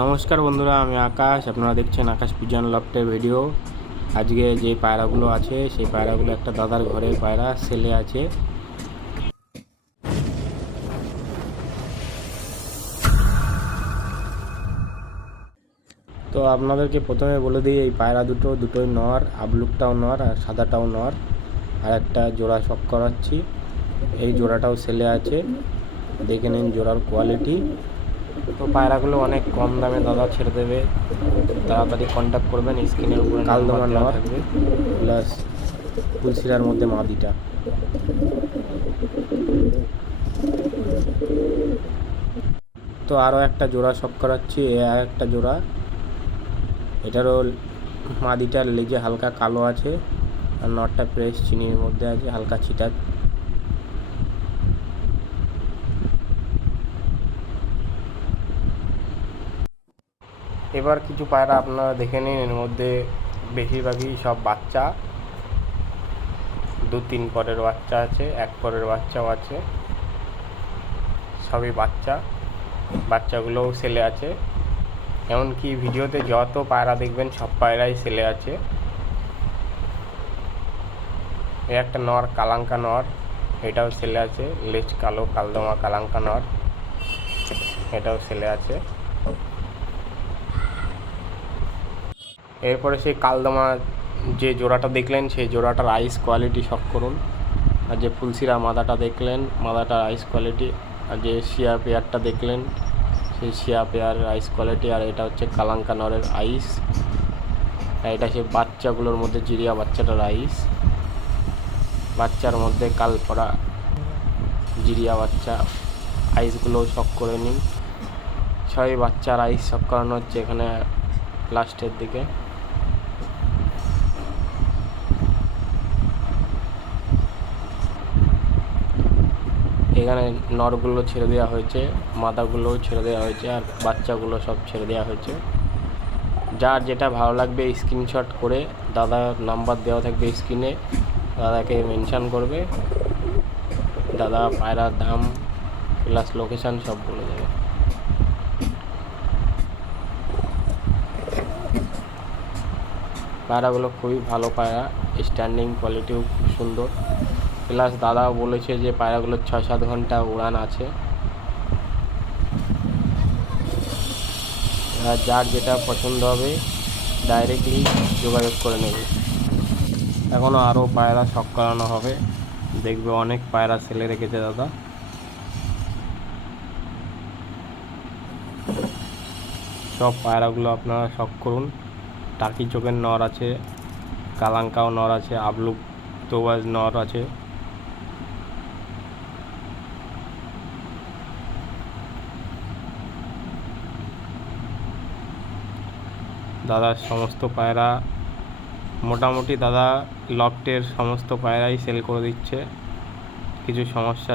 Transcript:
নমস্কার বন্ধুরা, আমি আকাশ। আপনারা দেখছেন আকাশ পিজন লফটের ভিডিও। আজকে যে পায়রাগুলো আছে সেই পায়রাগুলো একটা দাদার ঘরে পায়রা সেলে আছে। তো আপনাদেরকে প্রথমে বলে দিই, এই পায়রা দুটোই নর, আবলুকটাও নর আর সাদাটাও নর। আর একটা জোড়া শক করাচ্ছি, এই জোড়াটাও সেলে আছে। দেখে নিন জোড়ার কোয়ালিটি। তো পায়রাগুলো অনেক কম দামে দাদা ছেড়ে দেবে, তাড়াতাড়ি কন্ট্যাক্ট করবেন। স্ক্রিনের উপরে কালদমা দেওয়া থাকবে, প্লাস ফুলশিরার মধ্যে মাদিটা। তো আরও একটা জোড়া শক করাচ্ছি, আর একটা জোড়া। এটারও মাদিটার লেজে হালকা কালো আছে আর নটটা ফ্রেশ চিনির মধ্যে আছে, হালকা ছিটা। এবার কিছু পায়রা আপনারা দেখে নিন, এর মধ্যে বেশিরভাগই সব বাচ্চা। 2-3 পরের বাচ্চা আছে, 1 পরের বাচ্চাও আছে, সবই বাচ্চাগুলোও সেলে আছে। এমনকি ভিডিওতে যত পায়রা দেখবেন সব পায়রাই সেলে আছে। এ একটা নর, কালাঙ্কা নর, এটাও সেলে আছে। লেজ কালো, কালদমা কালাঙ্কা নর, এটাও সেলে আছে। এরপরে সেই কালদমা যে জোড়াটা দেখলেন সেই জোড়াটার আইস কোয়ালিটি শক করুন। আর যে ফুলশিরা মাদাটা দেখলেন, মাদাটার আইস কোয়ালিটি। আর যে শিয়া পেয়ারটা দেখলেন সেই শিয়া পেয়ারের আইস কোয়ালিটি। আর এটা হচ্ছে কালাঙ্কা নরের আইস। আর এটা সেই বাচ্চাগুলোর মধ্যে জিরিয়া বাচ্চাটার আইস। বাচ্চার মধ্যে কাল পড়া জিরিয়া বাচ্চা, আইসগুলোও শক করে নিন। সবই বাচ্চার আইস শক করানো হচ্ছে এখানে লাস্টের দিকে। এখানে নরগুলো ছেড়ে দেওয়া হয়েছে, মাদাগুলোও ছেড়ে দেওয়া হয়েছে, আর বাচ্চাগুলো সব ছেড়ে দেওয়া হয়েছে। যার যেটা ভালো লাগবে স্ক্রিনশট করে, দাদার নাম্বার দেওয়া থাকবে স্ক্রিনে, দাদাকে মেনশান করবে। দাদা পায়রার দাম প্লাস লোকেশান সব বলে দেবে। পায়রাগুলো খুবই ভালো পায়রা, স্ট্যান্ডিং কোয়ালিটিও খুব সুন্দর। প্লাস দাদাও বলেছে যে পায়রাগুলোর 6-7 ঘন্টা উড়ান আছে। আর যার যেটা পছন্দ হবে ডাইরেক্টলি যোগাযোগ করে নেবে। এখনও আরও পায়রা শক করানো হবে, দেখবে অনেক পায়রা সেলে রেখেছে দাদা। সব পায়রাগুলো আপনারা শক করুন। টাকি চোখের নর আছে, কালাঙ্কাও নর আছে, আবলুক তোবাজ নর আছে। দাদার সমস্ত পায়রা মোটামুটি দাদা লফটের সমস্ত পায়রাই সেল করে দিচ্ছে। কিছু সমস্যা